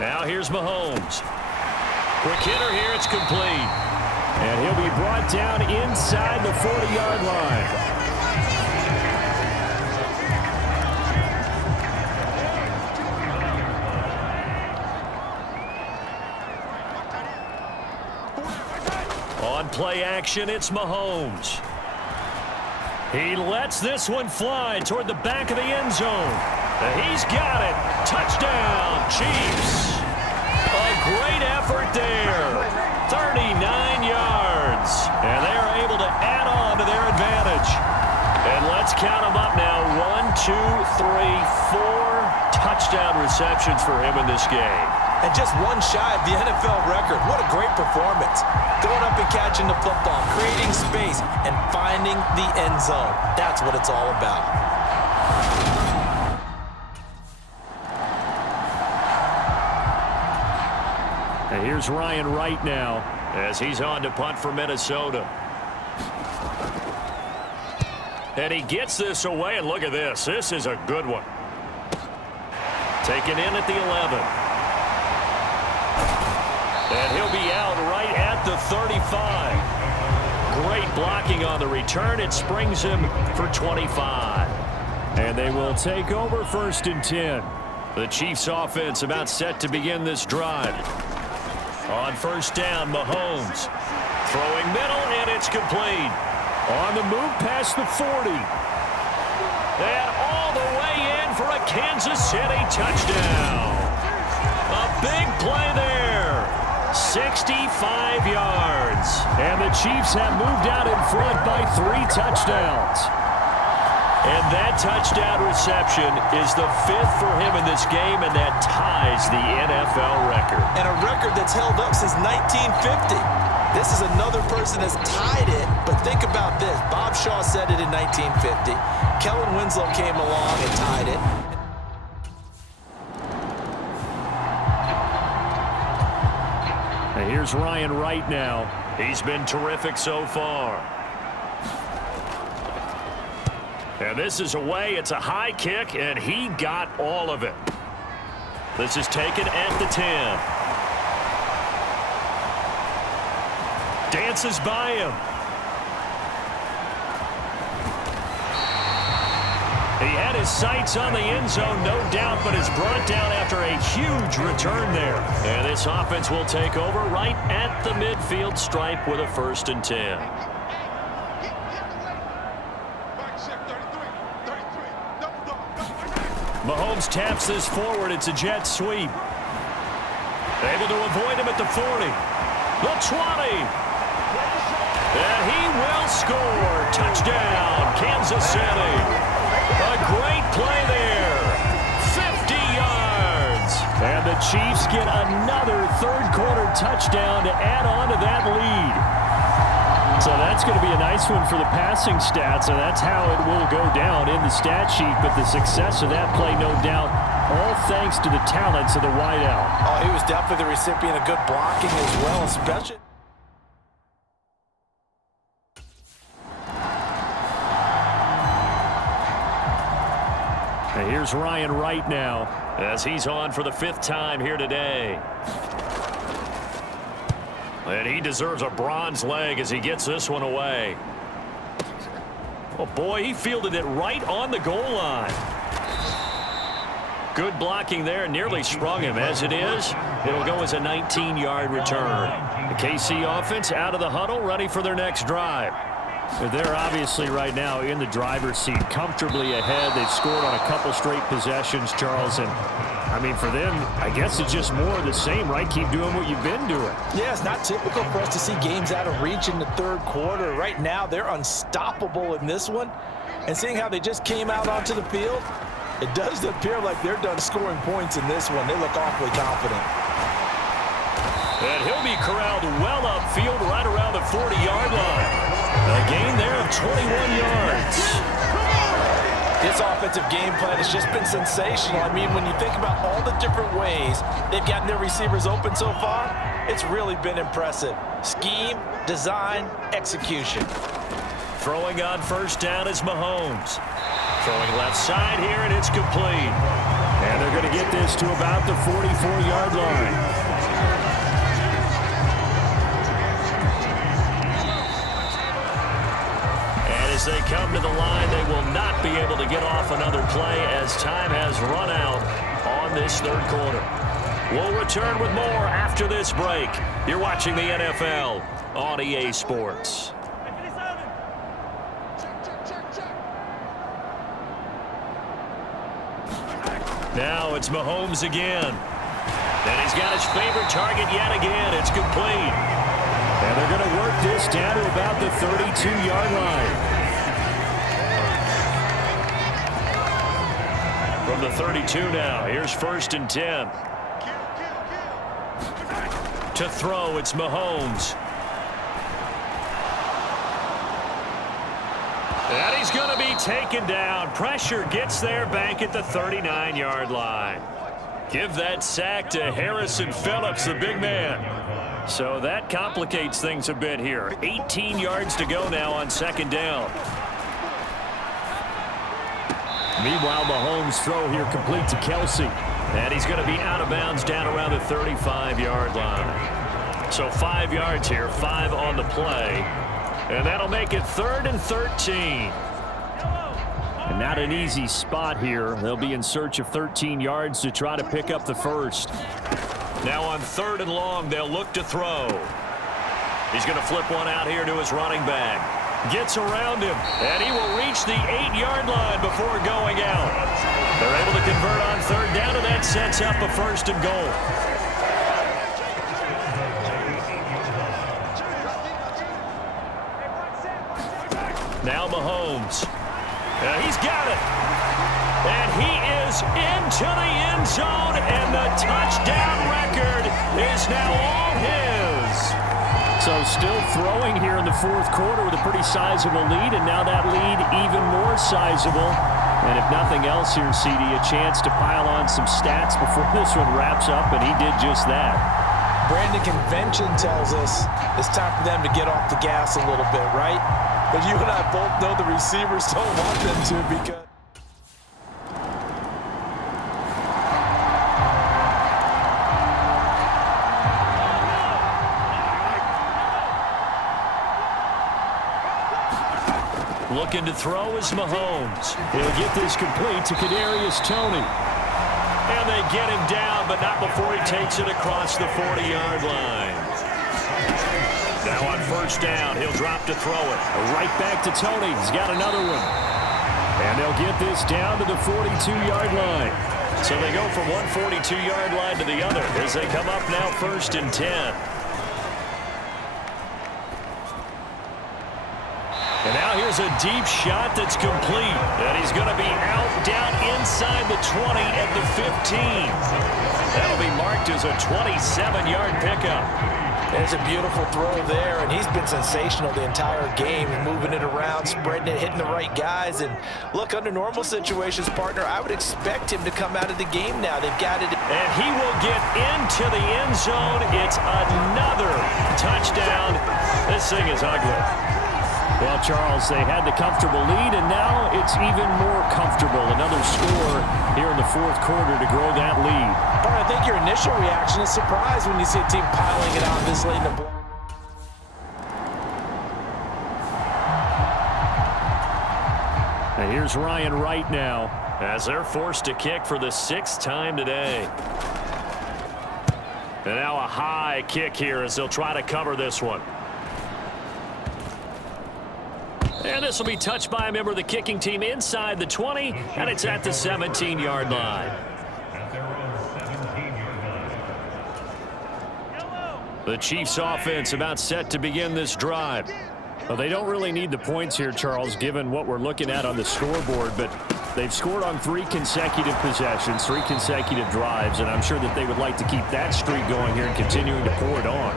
Now here's Mahomes. Quick hitter here. It's complete. And he'll be brought down inside the 40-yard line. On play action, it's Mahomes. He lets this one fly toward the back of the end zone. He's got it. Touchdown, Chiefs. A great effort there. 39 yards. And they are able to add on to their advantage. And let's count them up now. 1, 2, 3, 4 touchdown receptions for him in this game. And just one shy of the NFL record. What a great performance. Going up and catching the football, creating space, and finding the end zone. That's what it's all about. And here's Ryan Wright now as he's on to punt for Minnesota. And he gets this away, and look at this. This is a good one. Taken in at the 11. And he'll be out right at the 35. Great blocking on the return. It springs him for 25. And they will take over 1st and 10. The Chiefs offense about set to begin this drive. On 1st down, Mahomes. Throwing middle, and it's complete. On the move past the 40. And all the way in for a Kansas City touchdown. A big play there. 65 yards. And the Chiefs have moved out in front by 3 touchdowns. And that touchdown reception is the 5th for him in this game, and that ties the NFL record. And a record that's held up since 1950. This is another person that's tied it, but think about this. Bob Shaw said it in 1950. Kellen Winslow came along and tied it. And here's Ryan Wright now. He's been terrific so far. And this is away. It's a high kick, and he got all of it. This is taken at the 10. Dances by him. He had his sights on the end zone, no doubt, but is brought down after a huge return there. And this offense will take over right at the midfield stripe with a 1st and 10. Mahomes taps this forward. It's a jet sweep. Able to avoid him at the 40. The 20. And he will score. Touchdown, Kansas City. A great play there. 50 yards. And the Chiefs get another 3rd quarter touchdown to add on to that lead. So that's going to be a nice one for the passing stats, and that's how it will go down in the stat sheet. But the success of that play, no doubt, all thanks to the talents of the wideout. Oh, he was definitely the recipient of good blocking as well, especially. And here's Ryan Wright now as he's on for the 5th time here today. And he deserves a bronze leg as he gets this one away. Oh, boy, he fielded it right on the goal line. Good blocking there. Nearly sprung him. As it is, it'll go as a 19-yard return. The KC offense out of the huddle, ready for their next drive. They're obviously right now in the driver's seat, comfortably ahead. They've scored on a couple straight possessions, Charles, and I mean, for them, I guess it's just more of the same, right? Keep doing what you've been doing. Yeah, it's not typical for us to see games out of reach in the 3rd quarter. Right now, they're unstoppable in this one. And seeing how they just came out onto the field, it does appear like they're done scoring points in this one. They look awfully confident. And he'll be corralled well upfield right around the 40-yard line. A gain there of 21 yards. This offensive game plan has just been sensational. I mean, when you think about all the different ways they've gotten their receivers open so far, it's really been impressive. Scheme, design, execution. Throwing on 1st down is Mahomes. Throwing left side here, and it's complete. And they're going to get this to about the 44-yard line. And as they come to the line, they will not be able to get off another play as time has run out on this third quarter. We'll return with more after this break. You're watching the NFL on EA Sports. Now it's Mahomes again. And he's got his favorite target yet again. It's complete. And they're going to work this down to about the 32-yard line. From the 32 now, here's 1st and 10. To throw, it's Mahomes. And he's going to be taken down. Pressure gets there back at the 39-yard line. Give that sack to Harrison Phillips, the big man. So that complicates things a bit here. 18 yards to go now on 2nd down. Meanwhile, Mahomes' throw here complete to Kelsey. And he's going to be out of bounds down around the 35-yard line. So 5 yards here, 5 on the play. And that'll make it 3rd and 13. And not an easy spot here. They'll be in search of 13 yards to try to pick up the first. Now on 3rd and long, they'll look to throw. He's going to flip one out here to his running back. Gets around him, and he will reach the 8-yard line before going out. They're able to convert on 3rd down, and that sets up a 1st and goal. Now Mahomes. He's got it. And he is into the end zone, and the touchdown record is now all his. So still throwing here in the 4th quarter with a pretty sizable lead, and now that lead even more sizable. And if nothing else here, CD, a chance to pile on some stats before this one wraps up, and he did just that. Brandon, convention tells us it's time for them to get off the gas a little bit, right? But you and I both know the receivers don't want them to because... Looking to throw is Mahomes. He'll get this complete to Kadarius Toney. And they get him down, but not before he takes it across the 40-yard line. Now on 1st down, he'll drop to throw it. Right back to Toney. He's got another one. And they'll get this down to the 42-yard line. So they go from one 42-yard line to the other as they come up now 1st and 10. And now here's a deep shot that's complete. And he's going to be out down inside the 20 at the 15. That'll be marked as a 27-yard pickup. There's a beautiful throw there, and he's been sensational the entire game, moving it around, spreading it, hitting the right guys. And look, under normal situations, partner, I would expect him to come out of the game now. They've got it. And he will get into the end zone. It's another touchdown. This thing is ugly. Well, Charles, they had the comfortable lead, and now it's even more comfortable. Another score here in the 4th quarter to grow that lead. But I think your initial reaction is surprise when you see a team piling it on this late in the ball. And here's Ryan Wright now as they're forced to kick for the 6th time today. And now a high kick here as they'll try to cover this one. And this will be touched by a member of the kicking team inside the 20, and it's at the 17-yard line. The Chiefs offense about set to begin this drive. Well, they don't really need the points here, Charles, given what we're looking at on the scoreboard, but they've scored on 3 consecutive possessions, 3 consecutive drives, and I'm sure that they would like to keep that streak going here and continuing to pour it on.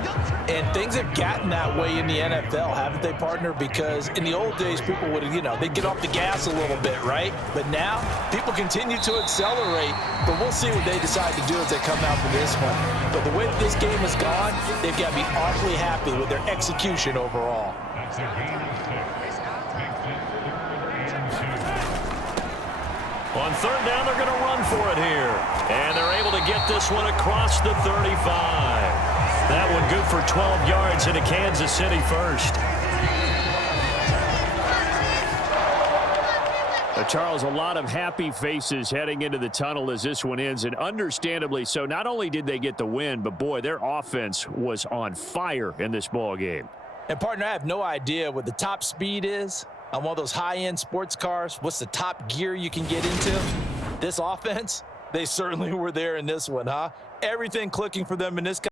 And things have gotten that way in the NFL, haven't they, partner? Because in the old days, people would, they'd get off the gas a little bit, right? But now, people continue to accelerate, but we'll see what they decide to do as they come out for this one. But the way that this game has gone, they've got to be awfully happy with their execution overall. On third down, they're going to run for it here. And they're able to get this one across the 35. That one good for 12 yards into Kansas City first. Charles, a lot of happy faces heading into the tunnel as this one ends, and understandably so. Not only did they get the win, but, boy, their offense was on fire in this ball game. And, partner, I have no idea what the top speed is on one of those high-end sports cars. What's the top gear you can get into? This offense, they certainly were there in this one, huh? Everything clicking for them in this